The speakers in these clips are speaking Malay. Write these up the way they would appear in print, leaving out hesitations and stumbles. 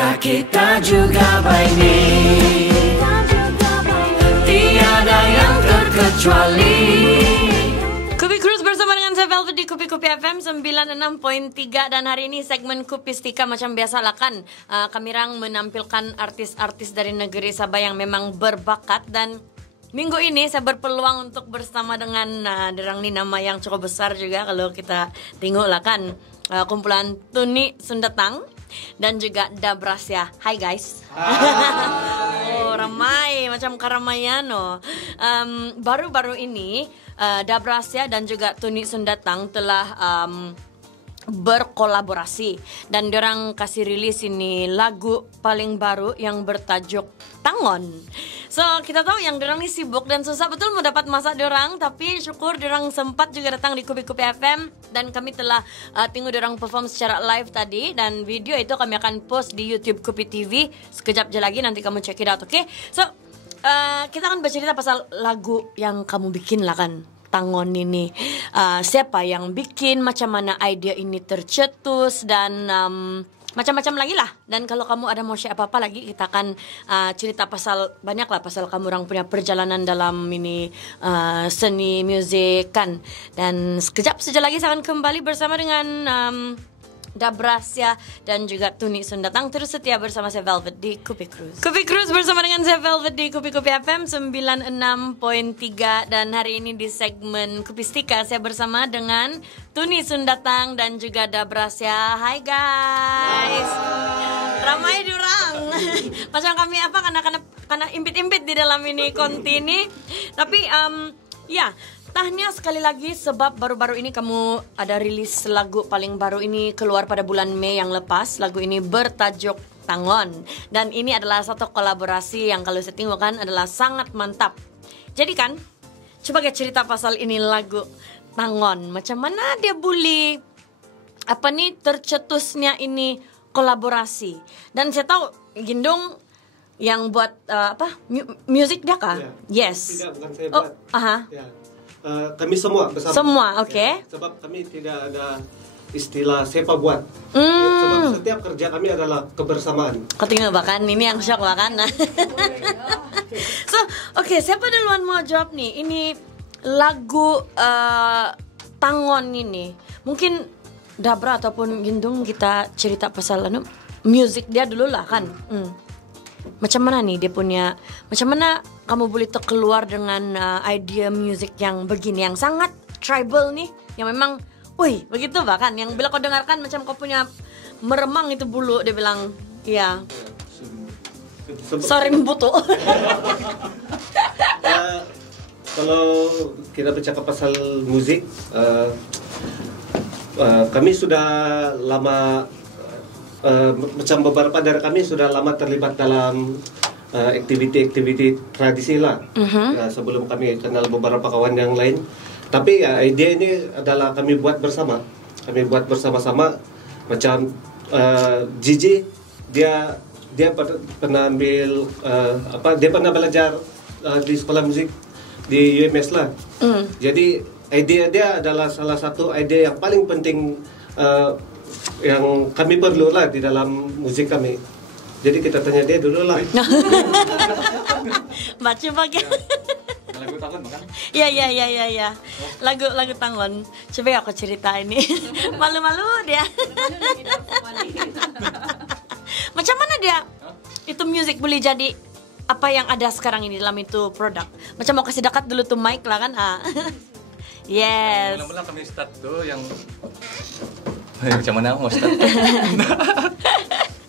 kita juga baik, tiada yang terkecuali. Kupi Cruise bersama dengan saya Velvet di Kupi FM 96.3. Dan hari ini segmen Kupistika macam biasa lah kan, kami orang menampilkan artis-artis dari negeri Sabah yang memang berbakat. Dan minggu ini saya berpeluang untuk bersama dengan derang ni nama yang cukup besar juga kalau kita tengok lah kan, kumpulan Tuni Sundatang dan juga Dabrasya. Hai guys. Oh, ramai macam keramaian oh. Baru-baru ini Dabrasya dan juga Tuni Sundatang telah berkolaborasi dan diorang kasih rilis ini lagu paling baru yang bertajuk Tangon. So kita tahu yang diorang ini sibuk dan susah betul mendapat masa diorang, tapi syukur diorang sempat juga datang di Kupi FM dan kami telah tengok diorang perform secara live tadi, dan video itu kami akan post di YouTube Kupi TV sekejap je lagi, nanti kamu check it out, okay? So kita akan bercerita pasal lagu yang kamu bikin lah kan, Tangon ini. Siapa yang bikin, macam mana idea ini tercetus, dan macam-macam lagi lah. Dan kalau kamu ada mau share apa-apa lagi, kita akan cerita pasal banyak lah, pasal kamu orang punya perjalanan dalam ini seni musik kan. Dan sekejap saja lagi saya akan kembali bersama dengan Dabrasya dan juga Tuni Sundatang. Terus setia bersama saya Velvet di Kupi Cruise. Kupi Cruise bersama dengan saya Velvet di Kupi FM 96.3. Dan hari ini di segmen Kupistika saya bersama dengan Tuni Sundatang dan juga Dabrasya. Hai guys. Ramai diorang. Macam kami apa karena impit-impit di dalam ini konti ini. Tapi ya, tahniah sekali lagi sebab baru-baru ini kamu ada rilis lagu paling baru ini, keluar pada bulan Mei yang lepas. Lagu ini bertajuk Tangon, dan ini adalah satu kolaborasi yang kalau saya tengok kan adalah sangat mantap. Jadi kan, coba kita cerita pasal ini lagu Tangon. Macam mana dia boleh tercetusnya ini kolaborasi. Dan saya tahu Gindong yang buat music dia kah? Ya. Yes. Tidak, bukan saya buat. Ya. Kami semua bersama. Semua, oke. Okay. Ya, sebab kami tidak ada istilah siapa buat. Ya, sebab setiap kerja kami adalah kebersamaan. Kau tinggal bahkan ini yang shock bahkan. So, oke, siapa duluan mau jawab nih? Ini lagu Tangon ini. Mungkin Dabra ataupun Gindung kita cerita pasal music dia dulu lah kan. Macam mana nih dia punya, macam mana kamu boleh terkeluar dengan idea music yang begini, yang sangat tribal nih, yang memang, wih, begitu bahkan, yang bila kau dengarkan macam kau punya meremang itu bulu, dia bilang, iya, sorry membutuh. Kalau kita bercakap pasal musik, kami sudah lama. Macam beberapa dari kami sudah lama terlibat dalam aktiviti-aktiviti tradisi lah. Sebelum kami kenal beberapa kawan yang lain. Tapi ya, ide ini adalah kami buat bersama. Kami buat bersama-sama. Macam Gigi, dia pernah ambil dia pernah belajar di sekolah musik di UMS lah. Jadi ide dia adalah salah satu ide yang paling penting yang kami perlu lah di dalam musik kami. Jadi kita tanya dia dulu lah. Baca bagian. Lagu Tangon bukan? Ya. Lagu Tangon. Coba aku cerita ini. Malu-malu dia. Macam mana dia? Itu music boleh jadi apa yang ada sekarang ini dalam itu produk. Macam mau kasih dekat dulu tuh mic lah kan. Yes. Mula-mula kami start tuh yang macam mana mau start?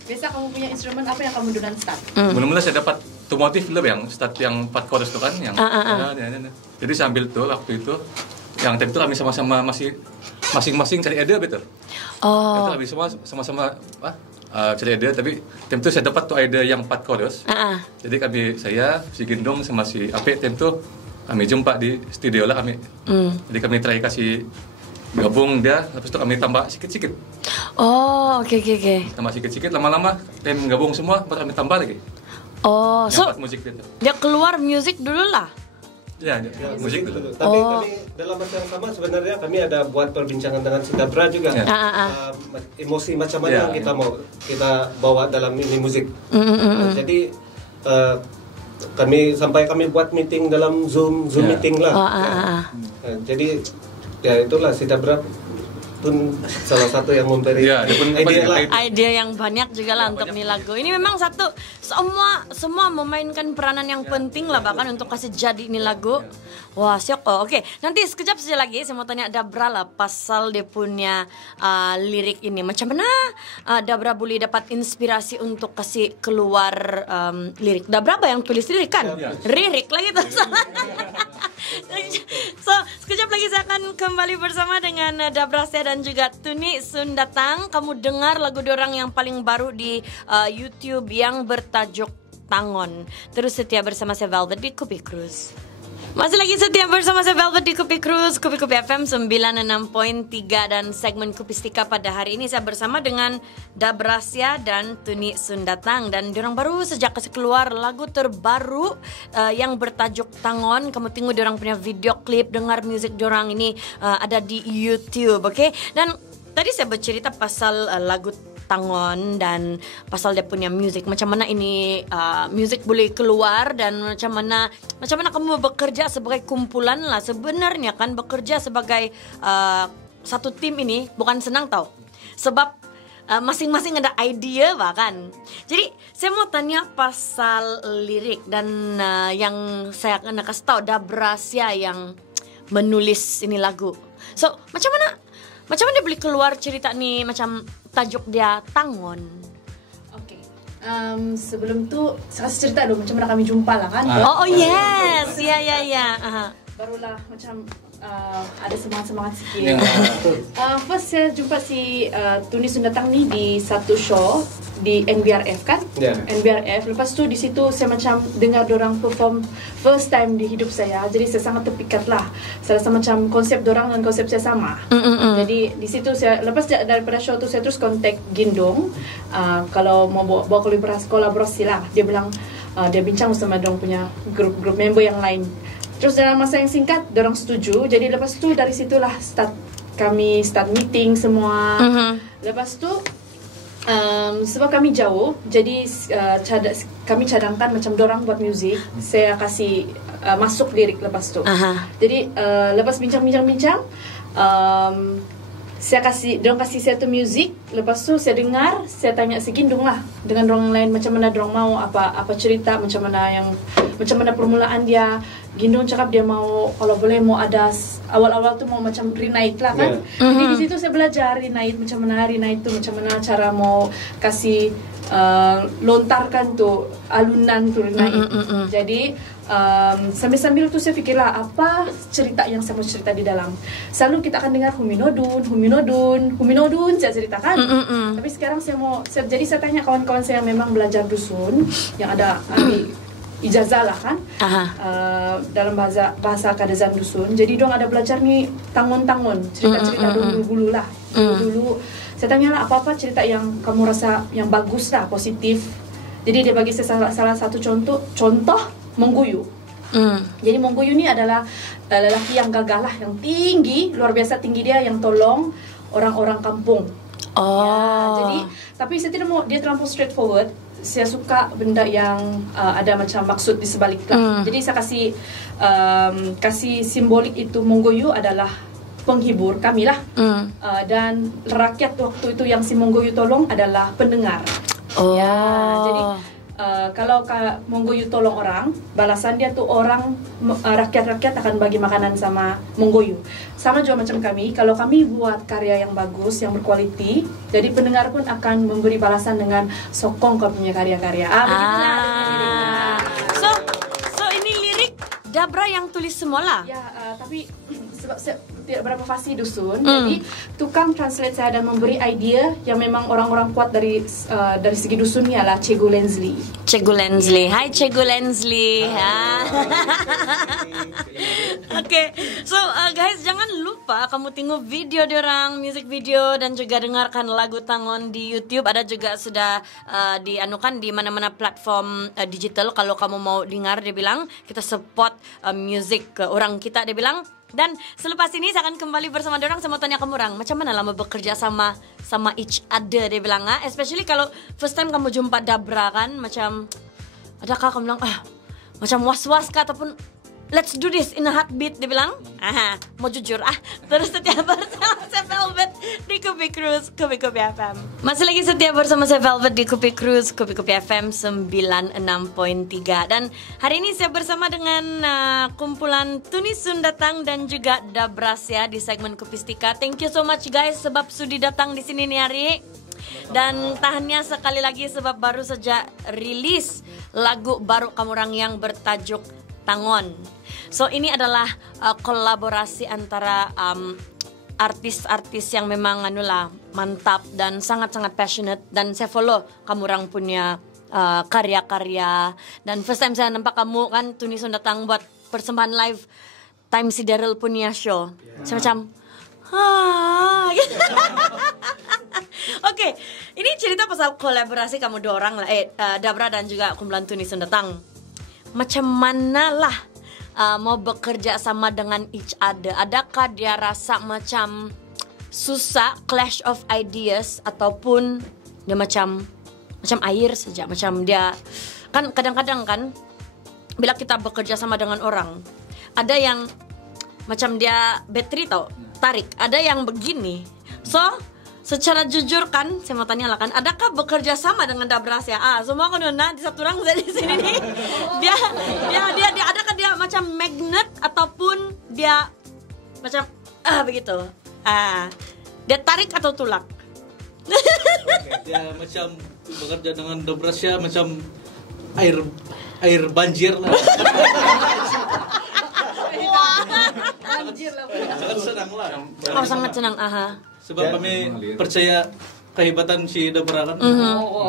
Biasa kamu punya instrumen apa yang kamu duluan start? Mula-mula saya dapat tuh motif lebih yang start yang 4 chorus tuh kan yang jadi saya ambil tuh waktu itu yang tadi itu kami sama-sama masing-masing cari ide betul. Itu kami semua sama-sama cari ide, tapi tim itu saya dapat tuh ide yang 4 chorus. Jadi saya si Gendong sama si Ape tim itu kami jumpa di studio lah kami. Jadi kami try kasih gabung dia, lepas itu kami tambah sikit-sikit. Oh, oke. Tambah sikit-sikit, lama-lama tim gabung semua, baru kami tambah lagi. Oh, yang so musik itu. Dia keluar musik dulu lah. Ya, musik dulu. Tapi kami dalam masa yang sama sebenarnya kami ada buat perbincangan dengan si Dabra juga. Emosi macam mana yang kita bawa dalam ini musik. Jadi kami buat meeting dalam Zoom meeting lah. Jadi ya itulah si Dabra pun salah satu yang memberi idea yang banyak juga lah untuk nih lagu. Ini memang semua memainkan peranan yang penting lah bahkan untuk kasih jadi ini lagu. Wah, syok. Oke, nanti sekejap saja lagi saya mau tanya Dabra lah pasal dia punya lirik ini. Macam mana Dabra boleh dapat inspirasi untuk kasih keluar lirik? Dabra apa yang tulis lirik kan? Lirik lagi tuh. So, sekejap lagi saya akan kembali bersama dengan Dabra dan juga Tuni Sundatang. Kamu dengar lagu dorang yang paling baru di YouTube yang bertajuk Tangon. Terus setia bersama saya Velvet di Kupi Cruise. Masih lagi setia bersama saya Velvet di Kupi Cruise, Kupi FM 96.3 dan segmen Kupistika pada hari ini saya bersama dengan Dabrasya dan Tuni Sundatang dan diorang baru sejak kasih keluar lagu terbaru yang bertajuk Tangon. Kamu tengok diorang punya video klip, dengar musik diorang ini ada di YouTube, oke? Dan tadi saya bercerita pasal lagu Tangon dan pasal dia punya musik, macam mana ini musik boleh keluar dan macam mana kamu bekerja sebagai kumpulan lah. Sebenarnya kan bekerja sebagai satu tim ini bukan senang tau, sebab masing-masing ada idea bahkan. Jadi saya mau tanya pasal lirik dan yang saya akan kasih tahu Dabrasya yang menulis ini lagu. So macam mana dia boleh keluar cerita nih, macam tajuk dia Tangon. Oke. Sebelum tu saya kasih cerita dulu macam mana kami jumpa lah kan. Oh yes, ya. Barulah macam ada semangat sikit. First saya jumpa si Tuni Sundatang ni di satu show di NBRF kan. NBRF. Lepas tu di situ saya macam dengar dorang perform first time di hidup saya. Jadi saya sangat terpikat lah. Saya rasa macam konsep dorang dan konsep saya sama. Jadi di situ saya lepas daripada show tu saya terus kontak Gindong kalau mau bawa kolaborasi lah. Dia bilang dia bincang bersama dorang punya grup member yang lain. Terus dalam masa yang singkat, dorang setuju. Jadi lepas tu dari situlah kami start meeting semua. Lepas tu sebab kami jauh, jadi kami cadangkan macam dorang buat muzik. Saya kasih masuk lirik lepas tu. Jadi lepas bincang-bincang, dorang kasih saya tu muzik. Lepas tu saya dengar, saya tanya si Gindong lah dengan dorang lain macam mana dorang mau, apa cerita, macam mana permulaan dia. Gindong cakap dia mau kalau boleh mau ada awal-awal tu mau macam Renite lah kan. Jadi di situ saya belajar Renite, macam mana Renite tu, macam mana cara mau kasih lontarkan tu alunan tu Renite. Jadi sambil-sambil tu saya fikirlah apa cerita yang saya mau cerita di dalam. Selalu kita akan dengar Huminodun saya ceritakan. Tapi sekarang jadi saya tanya kawan-kawan saya yang memang belajar dusun, yang ada ahli ijazah lah kan, dalam bahasa Kadazan dusun. Jadi dong ada belajar nih tangon-tangon, cerita-cerita dulu lah. Dulu saya tanyalah apa-apa cerita yang kamu rasa yang bagus lah, positif. Jadi dia bagi saya salah satu contoh Mongguyu. Jadi Mongguyu ni adalah lelaki yang gagah lah, yang tinggi, luar biasa tinggi dia, yang tolong orang-orang kampung. Jadi tapi saya tidak mau dia terlampau straightforward. Saya suka benda yang ada macam maksud di sebalik lah. Jadi saya kasih simbolik itu. Monggoyu adalah penghibur kami lah. Dan rakyat waktu itu yang si Monggoyu tolong adalah pendengar. Jadi kalau Monggoyu tolong orang, balasan dia tuh rakyat-rakyat akan bagi makanan sama Monggoyu. Sama juga macam kami, kalau kami buat karya yang bagus, yang berkualiti, jadi pendengar pun akan memberi balasan dengan sokong kau punya karya-karya. So ini lirik Dabra yang tulis semua lah. Ya, tapi sebab tidak berapa fasih dusun. Jadi tukang translate saya dan memberi idea yang memang orang-orang kuat dari segi dusunnya lah, Cikgu Lensli. Cikgu Lensli, hai Cikgu Lensli. Oke, so guys, jangan lupa kamu tengok video diorang, music video, dan juga dengarkan lagu Tangon di YouTube. Ada juga sudah dianukan di mana-mana platform digital. Kalau kamu mau dengar, dia bilang kita support music ke orang kita, dia bilang. Dan selepas ini saya akan kembali bersama diorang. Saya mau tanya kamu orang, macam mana lama bekerja sama each other, dia bilang. Especially kalau first time kamu jumpa Dabra kan, macam adakah kamu bilang macam was-was kah ataupun let's do this in a heartbeat, dia bilang. Mau jujur terus setia bersama saya Velvet di Kupi Cruise, Kupi FM. Masih lagi setia bersama saya Velvet di Kupi Cruise, Kupi FM 96.3. Dan hari ini saya bersama dengan kumpulan Tuni Sundatang dan juga Dabrasya di segmen Kupistika. Thank you so much guys sebab sudi datang di sini nih hari. Dan tahannya sekali lagi sebab baru saja rilis lagu baru kamu orang yang bertajuk Tangon. So ini adalah kolaborasi antara artis-artis yang memang mantap dan sangat-sangat passionate, dan saya follow kamu orang punya karya-karya. Dan first time saya nampak kamu kan Tuni Sundatang buat persembahan live time si Daryl punya show. Saya macam gitu. Oke, ini cerita pasal kolaborasi kamu dua orang lah, Dabra dan juga kumpulan Tuni Sundatang. Macam manalah mau bekerja sama dengan each other? Adakah dia rasa macam susah, clash of ideas, ataupun dia macam air saja, macam dia kan kadang-kadang kan bila kita bekerja sama dengan orang, ada yang macam dia battery tarik, ada yang begini. So secara jujur kan, saya mau tanya lah kan, adakah bekerja sama dengan Dabrasya? Semua kan di satu orang di sini nih. Dia adakah dia macam magnet ataupun dia macam begitu? Dia tarik atau tulak? Dia macam bekerja dengan Dabrasya macam air banjir lah. Banjir lah. Sangat senang lah. Sangat senang. Sebab kami percaya kehebatan si Dabra kan.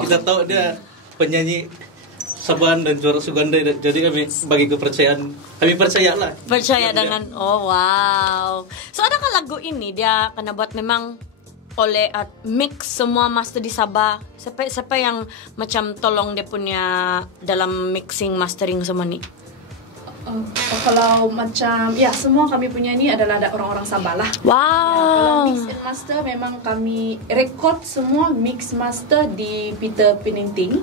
Kita tahu dia penyanyi Saban dan juara Suganda, jadi kami bagi kepercayaan, kami percayalah. Percaya dengan wow. So adakah lagu ini dia kena buat memang oleh mix semua master di Sabah? Siapa yang macam tolong dia punya dalam mixing mastering semua ni? Kalau macam semua kami punya ni adalah orang-orang Sabah lah. Wow. Kalau mix and master memang kami record semua mix master di Peter Peninting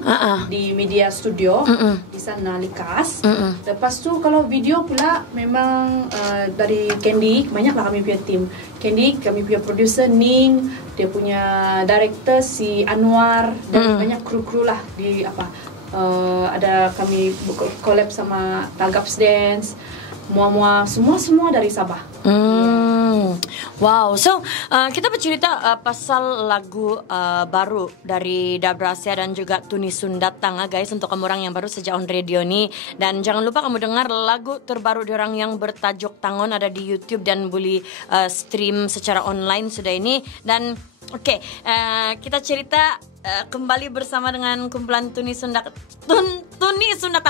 di Media Studio di sana Likas. Lepas tu kalau video pula memang dari Candy, banyaklah kami punya team. Candy, kami punya producer Ning, dia punya director si Anwar, dan banyak kru-kru lah di ada kami collab sama Tagaps Dance, Mua semua dari Sabah. Wow, so kita bercerita pasal lagu baru dari Dabrasya dan juga Tuni Sundatang guys, untuk kamu orang yang baru saja on radio nih. Dan jangan lupa kamu dengar lagu terbaru diorang yang bertajuk Tangon, ada di YouTube dan boleh stream secara online sudah ini. Dan oke, kita cerita kembali bersama dengan kumpulan Tuni Sundatang.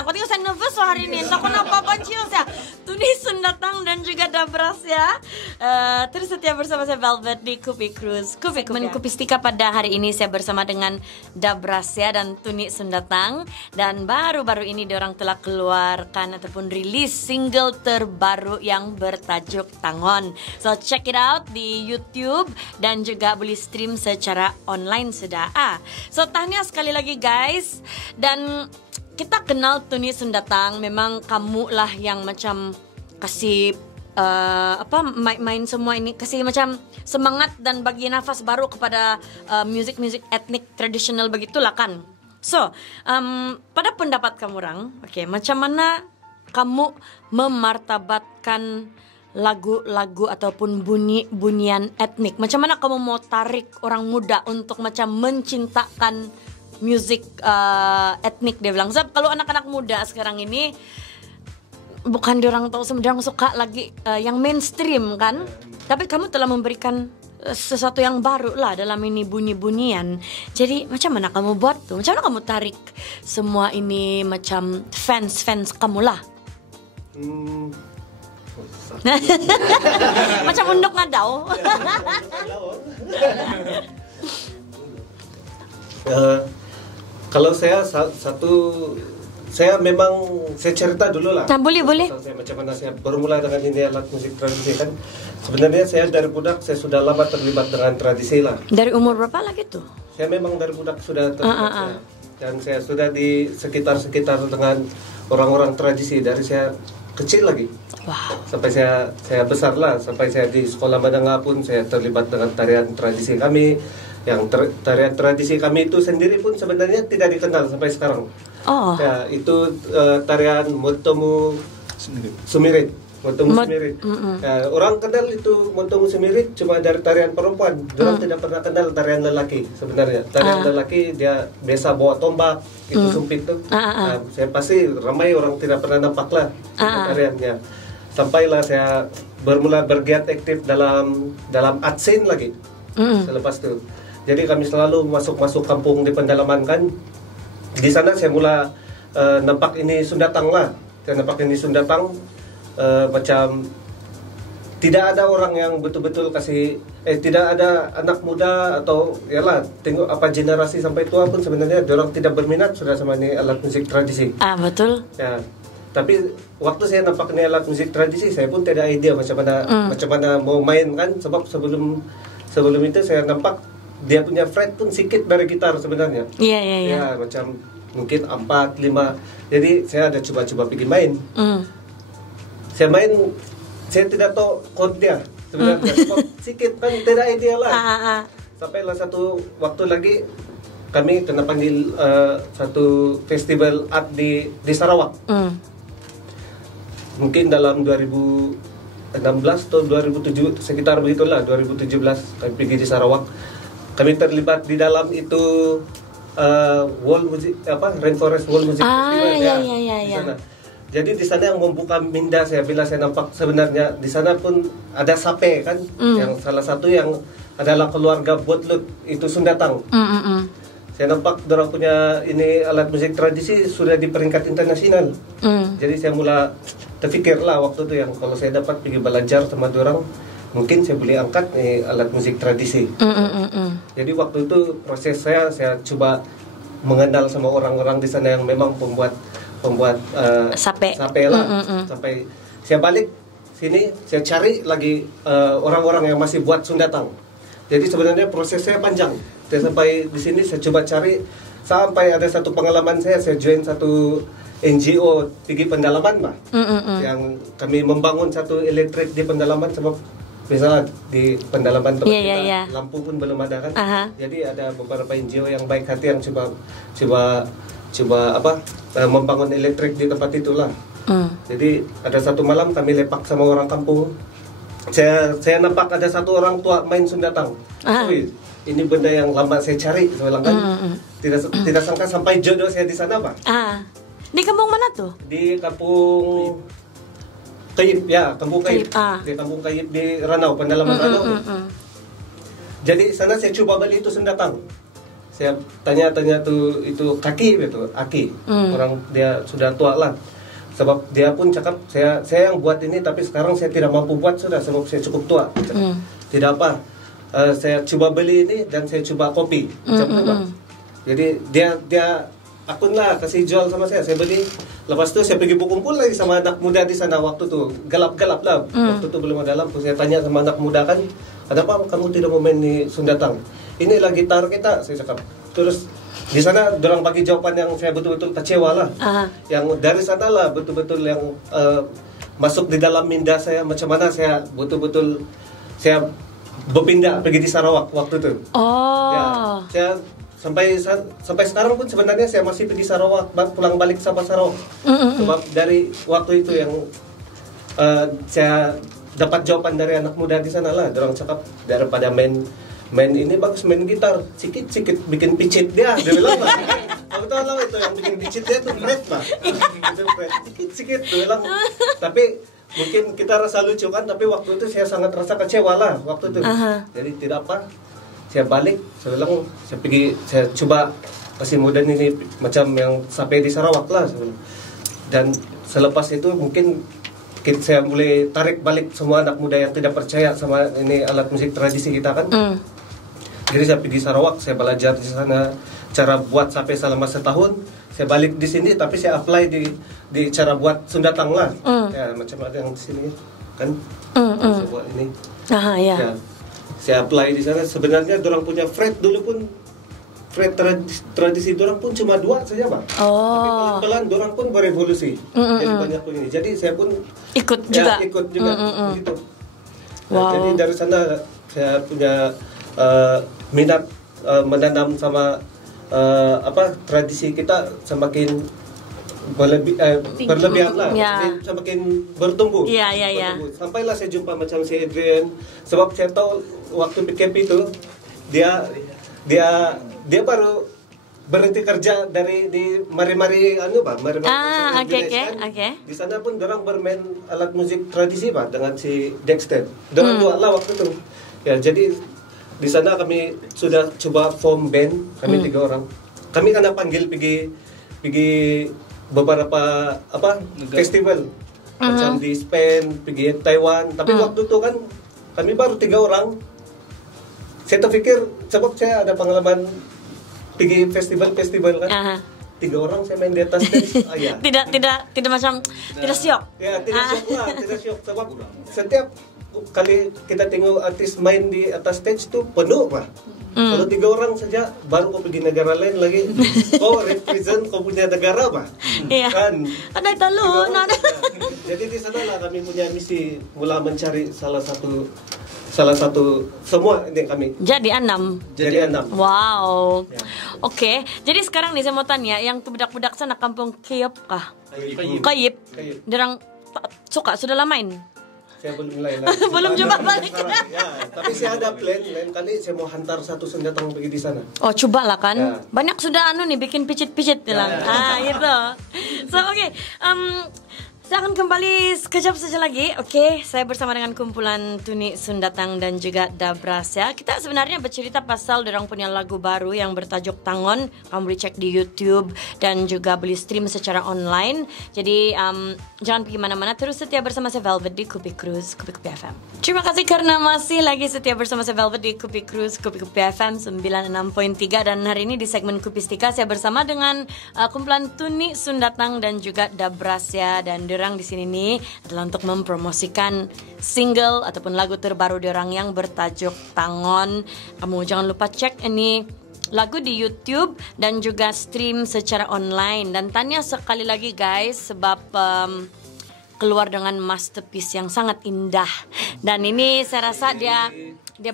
Kau tengok saya nervous hari ini. Entah kenapa pancil saya. Tuni Sundatang dan juga Dabrasya. Terus setia bersama saya Velvet di Kupi Cruise, Kupistika. Pada hari ini saya bersama dengan Dabrasya dan Tuni Sundatang. Dan baru-baru ini diorang telah keluarkan ataupun rilis single terbaru yang bertajuk Tangon. So check it out di YouTube dan juga boleh stream secara online sudah. So tanya sekali lagi guys. Dan kita kenal Tuni Sundatang, memang kamu lah yang macam kasih main semua ini, kasih macam semangat dan bagi nafas baru kepada music etnik tradisional begitulah kan. So pada pendapat kamu orang, macam mana kamu memartabatkan lagu-lagu ataupun bunyian etnik? Macam mana kamu mau tarik orang muda untuk macam menciptakan musik etnik, dia bilang. Sebab kalau anak-anak muda sekarang ini bukan dorang tahu sedang suka lagi yang mainstream kan. Tapi kamu telah memberikan sesuatu yang baru lah dalam ini bunyi-bunyian. Jadi macam mana kamu buat tuh? Macam mana kamu tarik semua ini macam fans kamu lah? Macam unduk ngadau. Kalau saya saya memang saya cerita dulu lah. Nah, boleh. Saya macam mana saya bermula dengan ini alat musik tradisi kan. Sebenarnya saya dari budak saya sudah lama terlibat dengan tradisi lah. Dari umur berapa lagi tuh? Saya memang dari budak sudah terlibat ya. Dan saya sudah di sekitar dengan orang-orang tradisi dari saya kecil lagi. Wow. Sampai saya besar lah, sampai saya di sekolah menengah pun saya terlibat dengan tarian tradisi kami. Yang tarian tradisi kami itu sendiri pun sebenarnya tidak dikenal sampai sekarang. Ya, itu tarian Motomu Sumirit. Ya, orang kenal itu Motomu Sumirit cuma dari tarian perempuan. Orang tidak pernah kenal tarian lelaki sebenarnya. Tarian lelaki dia biasa bawa tombak, itu sumpit tuh. Nah, saya pasti ramai orang tidak pernah nampak lah tariannya. Sampailah saya bermula bergiat aktif dalam art scene lagi. Selepas itu. Jadi kami selalu masuk kampung di pendalaman kan. Di sana saya mula nampak ini Sundatang lah. Saya nampak ini Sundatang macam tidak ada orang yang betul-betul tidak ada anak muda atau yalah tengok apa generasi sampai tua pun sebenarnya orang tidak berminat sudah sama ini alat musik tradisi. Betul. Ya. Tapi waktu saya nampak ini alat musik tradisi saya pun tidak idea macam mana mau main kan, sebab sebelum itu saya nampak dia punya fret pun sedikit dari gitar sebenarnya. Iya. Ya, macam mungkin 4, 5. Jadi saya ada coba pergi main. Saya main, saya tidak tahu chord dia sebenarnya. Sedikit kan tidak ideal lah. Sampailah satu waktu lagi kami kena panggil satu festival art di Sarawak. Mungkin dalam 2016 atau 2007 sekitar begitulah, 2017 kami pergi di Sarawak. Kami terlibat di dalam itu World Music Rainforest World Music Festival di sana. Jadi di sana yang membuka minda saya bila saya nampak sebenarnya di sana pun ada sape kan, yang salah satu yang adalah keluarga Botlut itu Sundatang. Saya nampak dorang punya ini alat musik tradisi sudah di peringkat internasional. Jadi saya mula terfikirlah waktu itu yang kalau saya dapat pergi belajar sama dorang, mungkin saya boleh angkat alat musik tradisi. Jadi waktu itu proses saya coba mengenal sama orang-orang di sana yang memang pembuat sape lah. Sampai saya balik sini saya cari lagi orang-orang yang masih buat Sundatang. Jadi sebenarnya proses saya panjang. Saya sampai di sini saya coba cari sampai ada satu pengalaman saya join satu NGO pergi pendalaman lah. Yang kami membangun satu elektrik di pendalaman sebab misalnya di pendalaman tempat kita lampu pun belum ada kan. Jadi ada beberapa NGO yang baik hati yang coba membangun elektrik di tempat itulah. Jadi ada satu malam kami lepak sama orang kampung. Saya nampak ada satu orang tua main Sundatang. Ini benda yang lama saya cari, saya bilang kan. Tidak sangka sampai jodoh saya di sana, Pak. Di kampung mana tuh? Di kampung Kayip, ya, kampung Kayip. Di kampung Kayip di Ranau, pendalaman Ranau. Jadi sana saya coba beli itu Sundatang. Saya tanya tuh itu kaki gitu, Aki. Orang dia sudah tua lah. Sebab dia pun cakap saya yang buat ini tapi sekarang saya tidak mampu buat sudah sebab saya cukup tua. Tidak apa. Saya coba beli ini dan saya coba kopi macam itu, Pak. Jadi dia akun lah kasih jual sama saya beli. Lepas itu saya pergi berkumpul lagi sama anak muda di sana waktu tu gelap-gelap lah. Waktu tu belum ada lampu. Saya tanya sama anak muda kan, kenapa kamu tidak mau main di Sundatang? Inilah gitar kita, saya cakap. Terus di sana dorang bagi jawaban yang saya betul-betul kecewa lah. Yang dari sana lah betul-betul yang masuk di dalam minda saya macam mana saya betul-betul saya berpindah pergi di Sarawak waktu itu. Ya, saya sampai sekarang pun sebenarnya saya masih pergi Sarawak, pulang balik sama Sarawak. Sebab dari waktu itu yang saya dapat jawaban dari anak muda di sana lah. Dorang cakap daripada main ini bagus main gitar, sikit bikin picit dia bilang lah. Aku tahu lah itu yang bikin digitnya itu Fred Pak. Itu Fred sikit tuh bilang. Tapi mungkin kita rasa lucu kan, tapi waktu itu saya sangat rasa kecewa lah waktu itu. Jadi tidak apa, saya balik, saya bilang saya coba masih muda ini macam yang sampai di Sarawak lah. Dan selepas itu mungkin saya mulai tarik balik semua anak muda yang tidak percaya sama ini alat musik tradisi kita kan. Jadi saya pergi Sarawak, saya belajar di sana cara buat sampai selama setahun. Saya balik di sini, tapi saya apply di cara buat Sundatang lah. Ya macam ada yang di sini kan. Saya buat ini. Ya. Saya apply di sana. Sebenarnya dorang punya Fred dulu pun Fred tradisi dorang pun cuma 2 saja Pak. Tapi pelan-pelan dorang pun berevolusi. Jadi banyak pun ini. Jadi saya pun ikut juga. Begitu. Nah, jadi dari sana saya punya minat menanam sama tradisi kita semakin berlebihan lah, semakin bertumbuh. Bertumbuh. Sampailah saya jumpa macam si Adrian, sebab saya tahu waktu PKP itu dia baru berhenti kerja di mari-mari Di sana pun dorang bermain alat musik tradisi Pak dengan si Dexter. Dorang dua lah waktu itu. Ya, jadi di sana kami sudah coba form band, kami 3 orang. Kami kena panggil pergi beberapa festival. Macam di Spain, pergi Taiwan, tapi waktu itu kan kami baru 3 orang. Saya terfikir sebab saya ada pengalaman pergi festival kan. 3 orang saya main di atas stage. Tidak macam tidak syok. Ya, tidak syok sebab setiap kali kita tengok artis main di atas stage tu penuh Pak. Kalau 3 orang saja, baru kau pergi negara lain lagi, kau represent kau punya negara Pak. Kan? Ada talu. Jadi di sana lah kami punya misi mula mencari salah satu semua ini kami. Jadi 6. Wow. Ya. Oke. Jadi sekarang nih saya mau tanya, yang budak-budak sana kampung Kayip kah? Kayip. Derang suka sudah lah main? Saya belum mulai lagi. Belum coba balik. Ya, tapi saya ada plan lain kali saya mau hantar satu Sundatang pergi di sana. Oh, coba lah kan. Ya. Banyak sudah bikin picit-picit bilang. Gitu. So, oke. Saya akan kembali sekejap saja lagi. Oke, saya bersama dengan kumpulan Tuni Sundatang dan juga Dabrasya. Kita sebenarnya bercerita pasal dorang punya lagu baru yang bertajuk Tangon. Kamu boleh cek di YouTube dan juga boleh stream secara online. Jadi jangan pergi mana-mana, terus setia bersama saya Velvet di Kupi Cruise, Kupi FM. Terima kasih karena masih lagi setia bersama saya Velvet di Kupi Cruise, Kupi FM 96.3. Dan hari ini di segmen Kupistika saya bersama dengan kumpulan Tuni Sundatang dan juga Dabrasya. Dan orang di sini nih adalah untuk mempromosikan single ataupun lagu terbaru orang yang bertajuk Tangon. Kamu jangan lupa cek ini lagu di YouTube dan juga stream secara online. Dan tanya sekali lagi guys, sebab keluar dengan masterpiece yang sangat indah. Dan ini saya rasa dia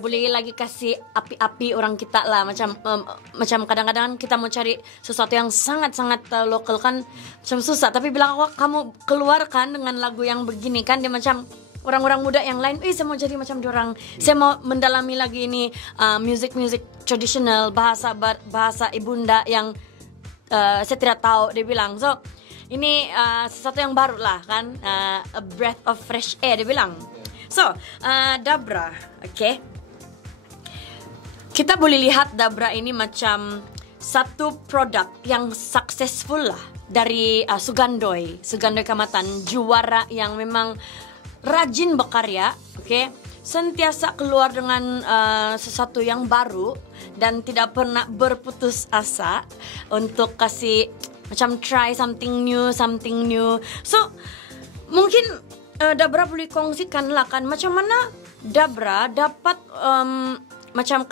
boleh lagi kasih api-api orang kita lah, macam kadang-kadang kita mau cari sesuatu yang sangat-sangat lokal kan macam susah, tapi bilang kamu keluarkan dengan lagu yang begini kan dia macam orang-orang muda yang lain, saya mau jadi macam diorang, saya mau mendalami lagi ini music tradisional, bahasa ibunda yang saya tidak tahu, dia bilang. So ini sesuatu yang baru lah kan, a breath of fresh air dia bilang. So Dabra, oke. Kita boleh lihat Dabra ini macam satu produk yang successful lah dari Sugandoi Kamatan, juara yang memang rajin berkarya, oke. Sentiasa keluar dengan sesuatu yang baru dan tidak pernah berputus asa untuk kasih macam try something new. So mungkin Dabra boleh kongsikan lah kan macam mana Dabra dapat macam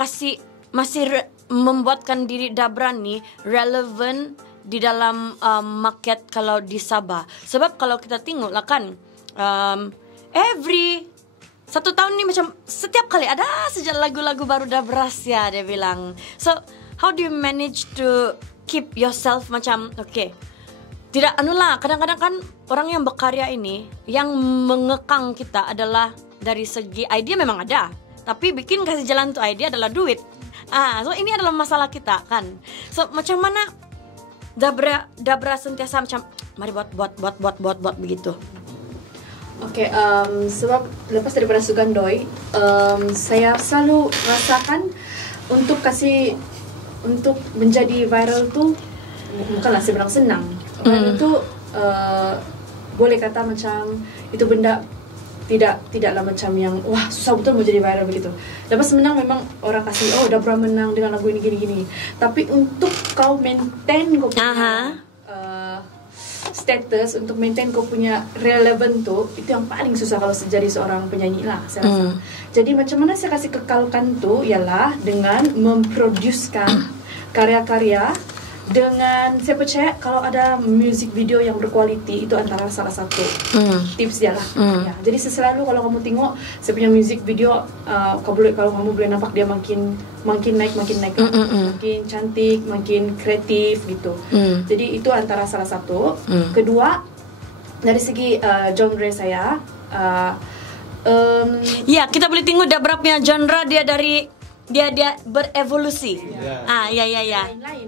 masih membuatkan diri Dabra ni relevan di dalam market kalau di Sabah. Sebab kalau kita tengok lah kan every 1 tahun ni macam setiap kali ada saja lagu-lagu baru Dabrasya dia bilang. So how do you manage to keep yourself macam tidak kadang-kadang kan orang yang berkarya ini yang mengekang kita adalah dari segi idea memang ada, tapi bikin kasih jalan tu idea adalah duit. So ini adalah masalah kita kan. So macam mana Dabra sentiasa macam mari buat begitu. Oke, sebab lepas daripada Sugandoi, saya selalu rasakan untuk menjadi viral tuh bukanlah sebenarnya senang. Viral itu boleh kata macam itu benda tidaklah macam yang wah susah betul mau jadi viral begitu. Lepas menang memang orang kasih Dabra menang dengan lagu ini gini. Tapi untuk kau maintain kau punya status, untuk maintain kau punya relevan tuh, itu yang paling susah kalau jadi seorang penyanyi lah saya rasa. Jadi macam mana saya kasih kekalkan tuh ialah dengan memproducekan karya-karya dengan, saya percaya kalau ada music video yang berkualiti itu antara salah satu tips dia lah. Ya, jadi selalu kalau kamu tengok saya punya music video, kalau kamu boleh nampak dia makin naik, makin cantik, makin kreatif gitu. Jadi itu antara salah satu. Kedua, dari segi genre saya, ya kita boleh tengok Dabra punya genre dia dari dia berevolusi. Ya. Lain-lain.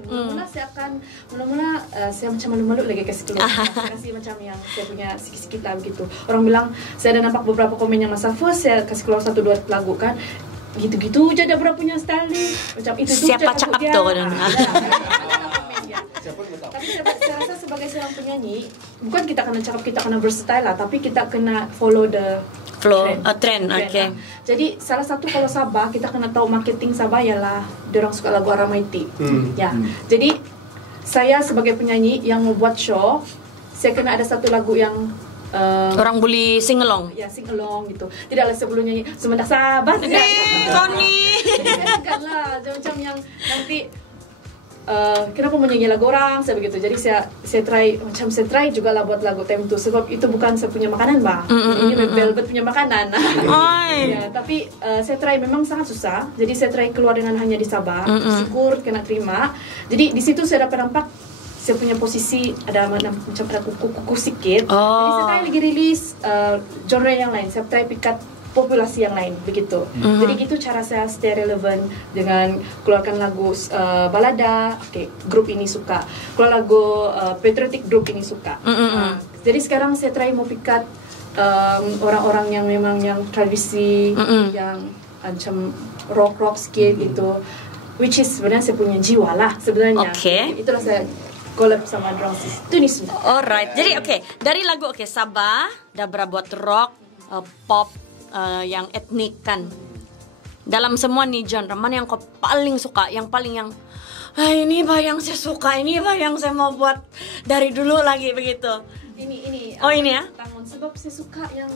Mula-mula saya macam malu-malu lagi kasih keluar. Kasih macam yang saya punya sikit-sikit lah begitu. Orang bilang saya ada nampak beberapa komen yang masa first saya kasih keluar 1-2 lagu kan. Gitu-gitu aja Dabra punya style ni. Macam itu siapa cakap tu kan. Tapi saya rasa sebagai seorang penyanyi, bukan kita kena cakap kita kena versatile lah, tapi kita kena follow the trend. Okay. Jadi salah satu kalau Sabah kita kena tahu marketing Sabah ialah diorang suka lagu Aramaiti. Ya. Jadi saya sebagai penyanyi yang membuat show, saya kena ada satu lagu yang orang boleh sing along. Ya, sing along gitu. Tidaklah sebelum nyanyi Semendak Sabah. Tony. Janganlah macam yang nanti kenapa menyanyi lagu orang saya begitu. Jadi saya try juga lah buat lagu time tu, sebab itu bukan saya punya makanan ini Velvet punya makanan. Ya, tapi saya try memang sangat susah. Jadi saya try keluar dengan hanya di Sabah. Syukur kena terima. Jadi di situ saya dapat nampak saya punya posisi ada macam ada kuku sikit. Jadi saya try lagi rilis genre yang lain. Saya try pikat populasi yang lain begitu. Jadi gitu cara saya stay relevant dengan keluarkan lagu balada, grup ini suka. Keluar lagu patriotic, grup ini suka. Jadi sekarang saya try mau pikat orang-orang yang memang yang tradisi, yang macam rock sikit gitu. Which is sebenarnya saya punya jiwa lah sebenarnya. Itulah saya collab sama Drowsy Tunis. Alright. Jadi dari lagu Sabah, Dabra buat rock, pop, yang etnik kan. Dalam semua nih genre, mana yang kau paling suka? Yang paling yang ini yang saya suka, ini yang saya mau buat dari dulu lagi begitu. Ini ya? Tangon, sebab saya suka yang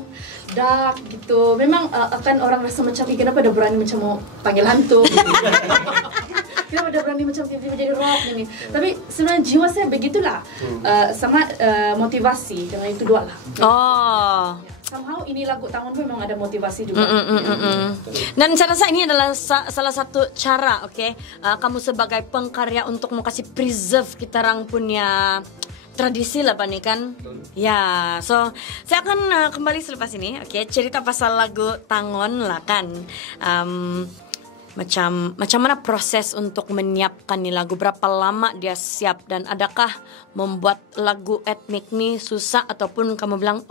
dark gitu. Memang akan orang rasa macam kenapa ada berani macam mau panggil hantu. Kenapa ada berani macam tiba-tiba jadi rock ini. Tapi sebenarnya jiwa saya begitulah. Sama motivasi dengan itu dua lah. Somehow ini lagu Tangon pun memang ada motivasi juga. Dan saya rasa ini adalah salah satu cara, kamu sebagai pengkarya untuk mau kasih preserve kita orang punya tradisi lah nih kan. Ya, so saya akan kembali selepas ini, cerita pasal lagu Tangon lah kan. Macam mana proses untuk menyiapkan nih lagu, berapa lama dia siap, dan adakah membuat lagu etnik nih susah ataupun kamu bilang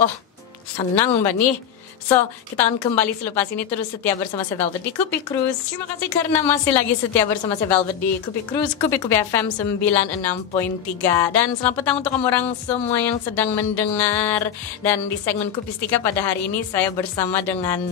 senang nih. So, kita akan kembali selepas ini. Terus setia bersama saya Velvet di Kupi Cruise. Terima kasih karena masih lagi setia bersama saya Velvet di Kupi Cruise, Kupi FM 96.3. Dan selamat petang untuk kamu orang semua yang sedang mendengar. Dan di segmen Kupi Stika pada hari ini saya bersama dengan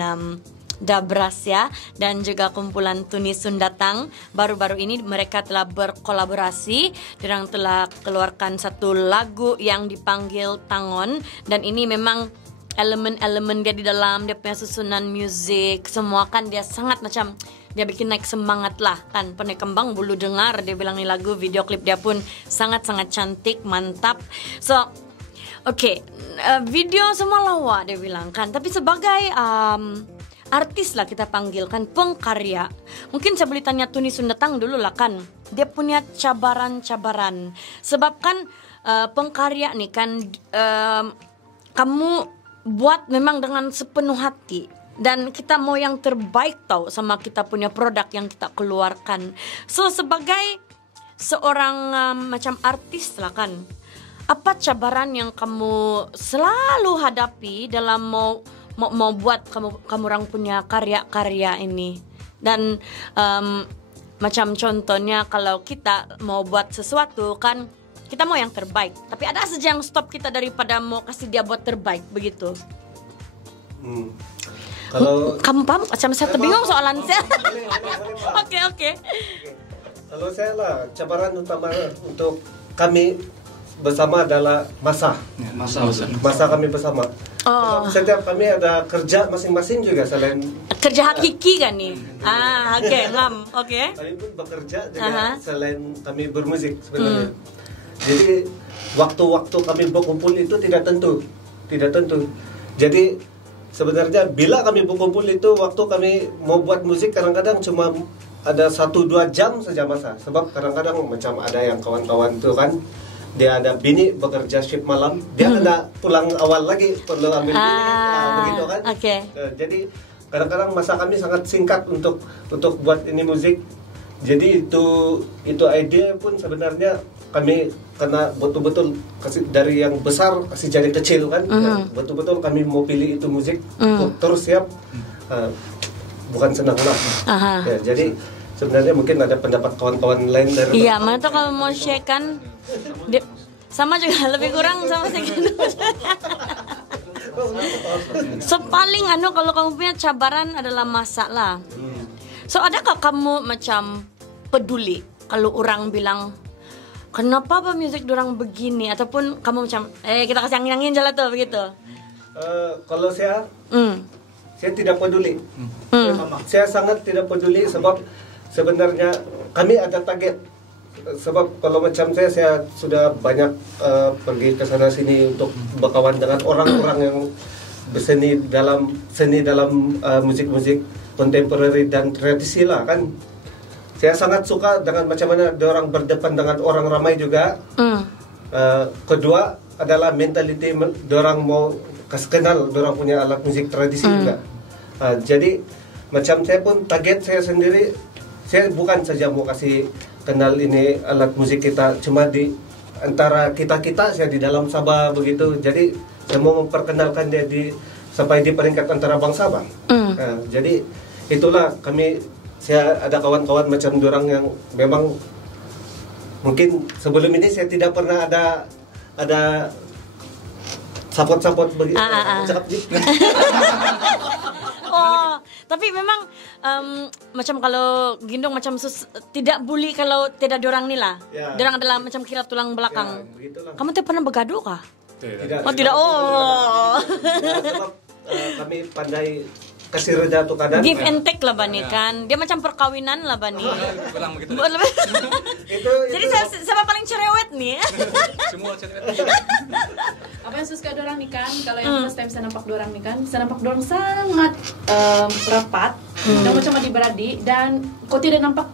Dabrasya dan juga kumpulan Tunis Sundatang. Baru-baru ini mereka telah berkolaborasi. Mereka telah keluarkan satu lagu yang dipanggil Tangon. Dan ini memang elemen-elemen dia di dalam, dia punya susunan musik, semua kan dia sangat macam dia bikin naik semangat lah kan. Pernah kembang bulu dengar dia bilang nih lagu, video klip dia pun sangat-sangat cantik, mantap. So video semua lawa dia bilang kan. Tapi sebagai artis lah kita panggilkan, pengkarya. Mungkin saya boleh tanya Tunis Sundatang dulu lah kan. Dia punya cabaran-cabaran. Sebab kan pengkarya nih kan kamu buat memang dengan sepenuh hati. Dan kita mau yang terbaik tahu sama kita punya produk yang kita keluarkan. So sebagai seorang macam artis lah kan, apa cabaran yang kamu selalu hadapi dalam mau buat kamu orang punya karya-karya ini? Dan macam contohnya kalau kita mau buat sesuatu kan, kita mau yang terbaik, tapi ada saja yang stop kita daripada mau kasih dia buat terbaik begitu. Kalau kamu paham? Macam saya terbingung soalan saya. Oke. Kalau saya lah, cabaran utama untuk kami bersama adalah masa kami bersama. Setiap kami ada kerja masing-masing juga selain kerja hakiki kan nih. Oke. Kami pun bekerja juga selain kami bermusik sebenarnya. Jadi waktu-waktu kami berkumpul itu tidak tentu. Jadi sebenarnya bila kami berkumpul itu waktu kami mau buat musik kadang-kadang cuma ada 1-2 jam saja masa. Sebab kadang-kadang macam ada yang kawan-kawan tuh kan, dia ada bini bekerja shift malam, dia kena pulang awal lagi, perlu ambil bini, begitu kan. Jadi kadang-kadang masa kami sangat singkat untuk buat ini musik. Jadi itu ide pun sebenarnya kami karena betul-betul dari yang besar kasih jadi kecil kan, betul-betul kami mau pilih itu musik terus siap, bukan senang lah. Jadi sebenarnya mungkin ada pendapat kawan-kawan lain dari. Iya, mana tuh kalau mau share kan, sama juga lebih kurang sama saya. So paling kalau kamu punya cabaran adalah masalah. So adakah kamu macam peduli kalau orang bilang kenapa musik dorang begini, ataupun kamu macam kita kasih angin-angin jalan tuh begitu? Kalau saya tidak peduli. Saya sangat tidak peduli sebab sebenarnya kami ada target. Sebab kalau macam saya sudah banyak pergi ke sana sini untuk berkawan dengan orang-orang yang berseni dalam musik-musik kontemporeri dan tradisi lah kan. Saya sangat suka dengan macam mana orang berdepan dengan orang ramai juga. Kedua adalah mentaliti orang mau kenal orang punya alat musik tradisi juga. Jadi macam saya pun target saya sendiri, saya bukan saja mau kasih kenal ini alat musik kita cuma di antara kita saya di dalam Sabah begitu. Jadi saya mau memperkenalkan dia sampai di peringkat antara bangsa bang. Jadi itulah saya ada kawan-kawan macam dorang yang memang mungkin sebelum ini saya tidak pernah ada support begitu. Tapi memang macam kalau Gindong macam tidak bully kalau tidak dorang nih lah. Dorang adalah macam kira tulang belakang. Kamu tuh pernah bergaduh kah? Tidak. Tidak. Sebab kami pandai kasih reda tuh kadang. Give and take lah bani kan. Dia macam perkawinan lah bani. Jadi siapa paling cerewet nih? Semua cerewet. Apa yang suka dorang nih kan? Kalau yang first time saya nampak dorang nih kan, saya nampak dorang sangat rapat dan macam adik-beradik, dan kok tidak nampak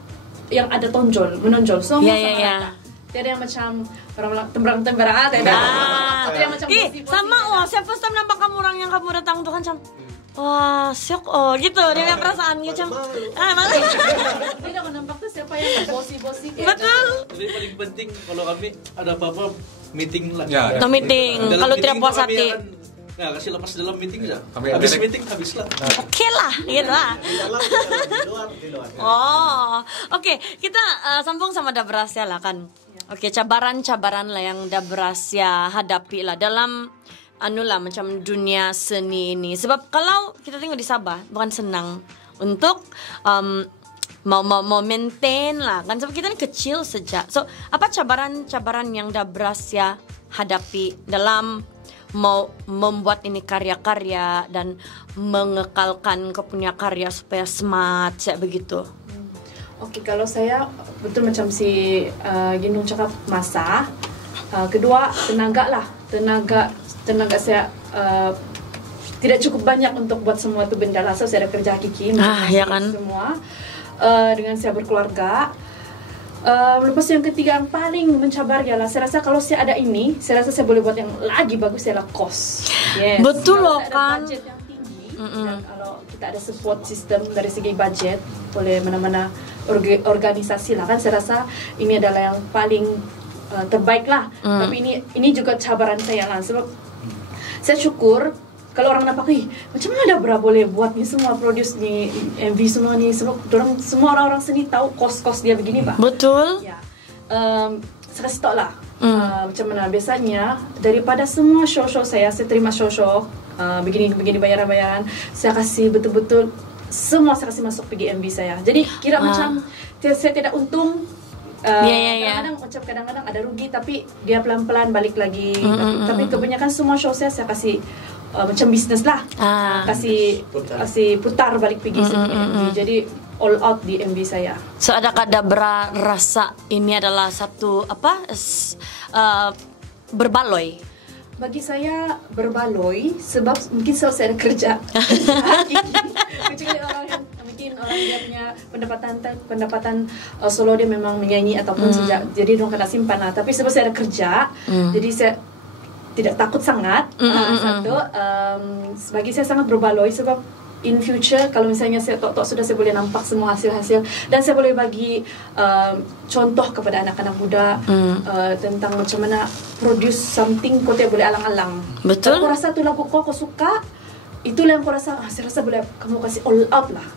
yang ada menonjol. Semua sama rata. Tidak yang macam orang temberang-temberang ada. Tidak yang macam sama saya first time nampak kamu orang yang kamu datang tuh kan macam wah, syok gitu dia punya perasaan macam malah. Tidak nampak tuh siapa yang bosi-bosi kayak. Betul. Jadi paling penting kalau kami ada apa-apa meeting lah. No meeting. Kalau tidak puas hati. Nah, kasih lepas dalam meeting aja. Habis meeting habislah. Oke lah, gitu lah. Di luar. Oke, kita sambung sama Dabrasya lah kan. Oke, cabaran-cabaran lah yang Dabrasya hadapi lah dalam macam dunia seni ini. Sebab kalau kita tengok di Sabah bukan senang untuk mau maintain lah kan, sebab kita ni kecil sejak. So apa cabaran-cabaran yang Dabrasya hadapi dalam mau membuat ini karya-karya dan mengekalkan kau punya karya supaya smart kayak begitu? Oke, kalau saya betul macam si Gindong cakap masa. Kedua tenaga saya tidak cukup banyak untuk buat semua tu benda lah. So saya ada kerja hakiki ya kan? Semua dengan saya berkeluarga. Lepas yang ketiga yang paling mencabar ialah saya rasa kalau saya ada ini, saya rasa saya boleh buat yang lagi bagus ialah kos. Yes. Betul loh kan. kan. Budget yang tinggi dan kalau kita ada support system dari segi budget, boleh mana-mana organisasi lah kan. Saya rasa ini adalah yang paling terbaik lah. Tapi ini juga cabaran saya lah, sebab saya syukur kalau orang nampak, macam mana Dabra boleh buat ni semua, produce ni MV semua ni, sebab semua orang-orang seni tahu kos-kos dia begini, Pak. Betul. Ya. Saya kasih tahu lah macam mana. Biasanya daripada semua show-show saya terima show-show begini bayaran-bayaran, saya kasih betul-betul semua, saya kasih masuk pergi MV saya. Jadi kira macam saya tidak untung. Kadang-kadang ada rugi, tapi dia pelan-pelan balik lagi. Tapi kebanyakan semua show saya kasih macam bisnes lah, kasih putar balik pergi MV. Jadi all out di MV saya. So adakah Dabra rasa ini adalah satu berbaloi? Bagi saya berbaloi, sebab mungkin saya ada kerja. Kecuali orang yang mungkin orang dia punya pendapatan solo dia memang menyanyi ataupun sejak, jadi dong kena simpan lah. Tapi sebab saya ada kerja, jadi saya tidak takut sangat. Bagi saya sangat berbaloi, sebab in future kalau misalnya saya sudah saya boleh nampak semua hasil-hasil, dan saya boleh bagi contoh kepada anak-anak muda tentang macam mana produce something kau tidak boleh alang-alang. Betul. Kalau kau rasa tu lagu kau suka, itulah yang kau rasa, saya rasa boleh kamu kasih all out lah.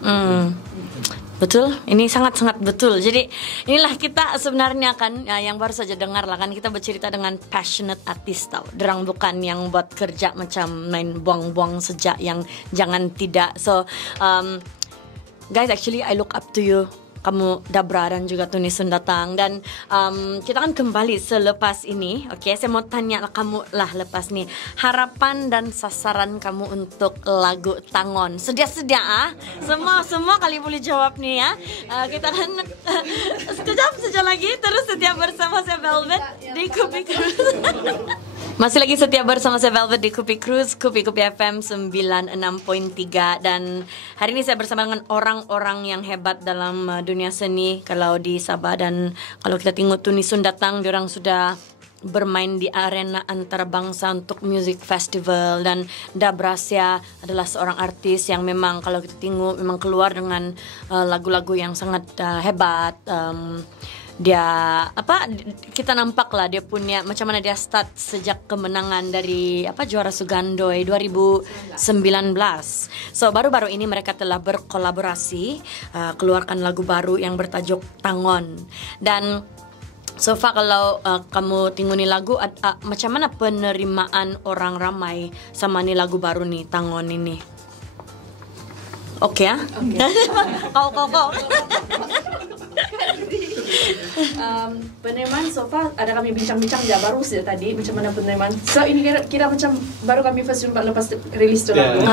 Betul, ini sangat-sangat betul. Jadi inilah kita sebenarnya kan, yang baru saja dengar lah kan, kita bercerita dengan passionate artist tau. Derang bukan yang buat kerja macam main buang-buang sejak yang jangan tidak. So guys, actually I look up to you, kamu Dabra dan juga Tuni Sundatang. Dan kita akan kembali selepas ini. Okay, saya mau tanya kamu lah lepas ni, harapan dan sasaran kamu untuk lagu Tangon. Sedia-sedia semua kali boleh jawab nih ya. Kita akan sekejap saja lagi terus setia bersama saya Velvet di Kupi Cruise. Masih lagi setia bersama saya Velvet di Kupi Cruise, Kupi FM 96.3. Dan hari ini saya bersama dengan orang-orang yang hebat dalam dunia seni kalau di Sabah. Dan kalau kita tengok Tuni Sundatang, diorang sudah bermain di arena antarabangsa untuk music festival. Dan Dabra adalah seorang artis yang memang kalau kita tengok memang keluar dengan lagu-lagu yang sangat hebat. Dia kita nampak lah dia punya macam mana dia start sejak kemenangan dari juara Sugandoi 2019. So baru-baru ini mereka telah berkolaborasi keluarkan lagu baru yang bertajuk Tangon. Dan so far kalau kamu tengok ni lagu, macam mana penerimaan orang ramai sama ni lagu baru ni Tangon ini? Oke ya? Kau. Penerimaan so far ada kami bincang-bincang baru saja tadi macam mana penerimaan. So ini kira macam baru kami first jumpa lepas rilis tu lagu.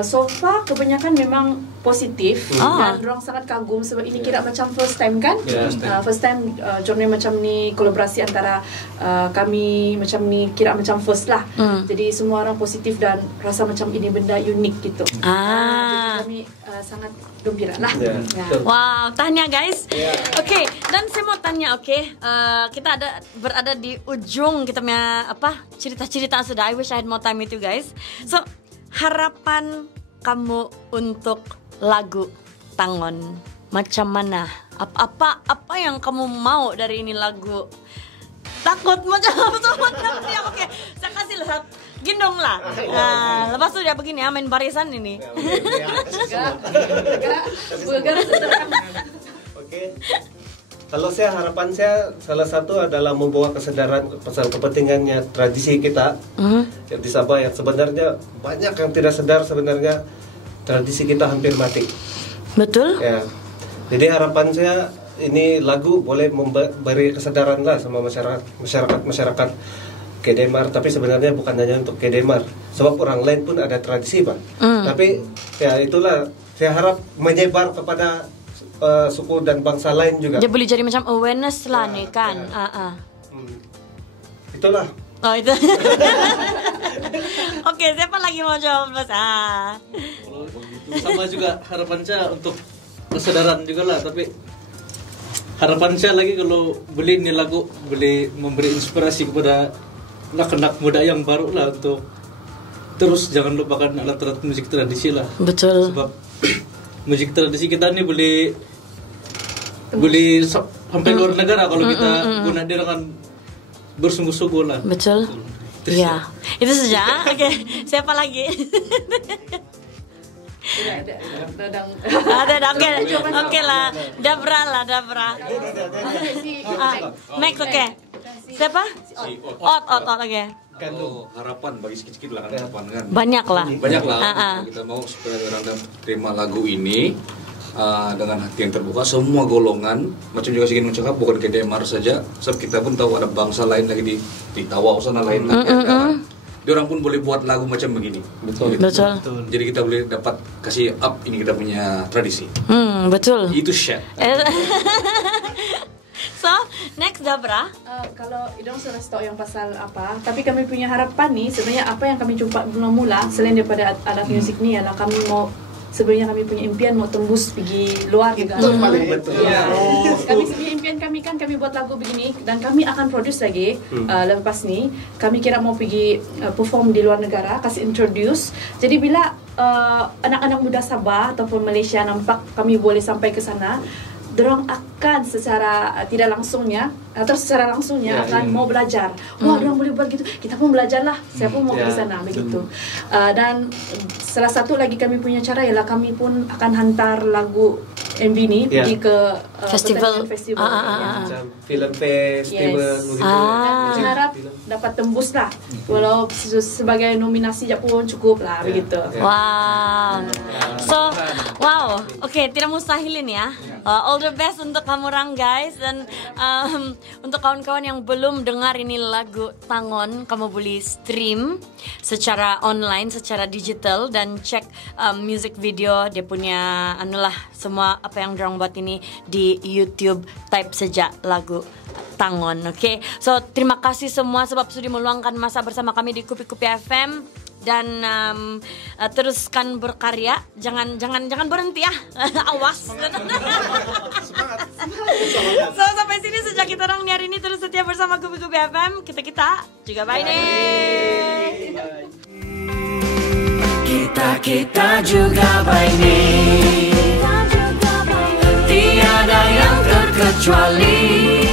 So far kebanyakan memang positif dan orang sangat kagum sebab ini kira macam first time kan. First time genre macam ni, kolaborasi antara kami macam ni kira macam first lah. Jadi semua orang positif dan rasa macam ini benda unik gitu. Jadi kami sangat gembira lah. Wow, tanya guys. Okay, dan saya mau tanya, kita berada di ujung kita punya cerita-cerita sudah. I wish I had more time with you guys. So harapan kamu untuk lagu Tangon macam mana? Apa yang kamu mau dari ini lagu? Takut macam apa? Oke, saya kasih lah gendong lah. Lepas itu dia begini main barisan ini. Oke. Kalau harapan saya salah satu adalah membawa kesadaran pasal kepentingannya tradisi kita di Sabah yang sebenarnya banyak yang tidak sadar sebenarnya tradisi kita hampir mati. Betul. Ya. Jadi harapan saya ini lagu boleh memberi kesadaran lah sama masyarakat Kedemar, tapi sebenarnya bukan hanya untuk Kedemar, sebab orang lain pun ada tradisi, Pak. Tapi ya itulah saya harap menyebar kepada suku dan bangsa lain juga. Dia boleh jadi macam awareness lah nih kan. Itulah. Oh itu. Oke, siapa lagi mau jawab Mas? Sama juga harapan saya untuk kesadaran juga lah, tapi harapan saya lagi kalau boleh ini lagu boleh memberi inspirasi kepada anak-anak muda yang baru lah untuk terus jangan lupakan alat-alat musik tradisi lah. Betul. Sebab musik tradisi kita nih boleh sampai luar negara kalau kita guna dia dengan bersungguh-sungguh lah. Betul. Iya, itu saja. Oke, siapa lagi? Ada. Oke lah, Dabra. Next, oke. Siapa? Ot, oke. Harapan bagi sedikit lah kan, harapan kan. Banyak lah. Kita mau supaya orang terima lagu ini dengan hati yang terbuka, semua golongan, macam juga Sigin mencakap bukan ke DMR saja, sebab kita pun tahu ada bangsa lain lagi di Tawau sana lain lagi kan. Dia orang pun boleh buat lagu macam begini. Betul. Jadi kita boleh dapat kasih up ini kita punya tradisi. Betul. Itu share. So, next Dabra. Kalau idong sudah tahu yang pasal apa, tapi kami punya harapan nih, sebenarnya apa yang kami jumpa mula-mula selain daripada alat musik ni ialah kami mau, sebenarnya kami punya impian mau tembus pergi luar juga. Betul. Kami sebenarnya impian kami kan kami buat lagu begini dan kami akan produce lagi lepas ni. Kami kira mau pergi perform di luar negara, kasih introduce. Jadi bila anak-anak muda Sabah ataupun Malaysia nampak kami boleh sampai ke sana, dorang akan secara tidak langsungnya atau secara langsungnya akan mau belajar. Wah, dorang boleh buat gitu. Kita pun belajarlah. Saya pun mau ke sana begitu. Dan salah satu lagi kami punya cara ialah kami pun akan hantar lagu MV ni pergi ke festival. Macam film festival. Kami harap dapat tembus lah. Walau sebagai nominasi je pun cukup lah begitu. Wow. So, wow. Oke, tidak mustahilin ya. All the best untuk kamu orang guys, dan untuk kawan-kawan yang belum dengar ini lagu Tangon, kamu boleh stream secara online, secara digital, dan cek music video dia punya anulah semua apa yang dorang buat ini di YouTube. Type saja lagu Tangon. Oke. So, terima kasih semua sebab sudah meluangkan masa bersama kami di Kupi-Kupi FM. Dan teruskan berkarya, jangan berhenti ya. Awas. So, sampai sini sejak kita orang hari ini terus setia bersama Kupi-Kupi FM. Kita juga bye nih. Kita juga bye nih. Tiada yang terkecuali.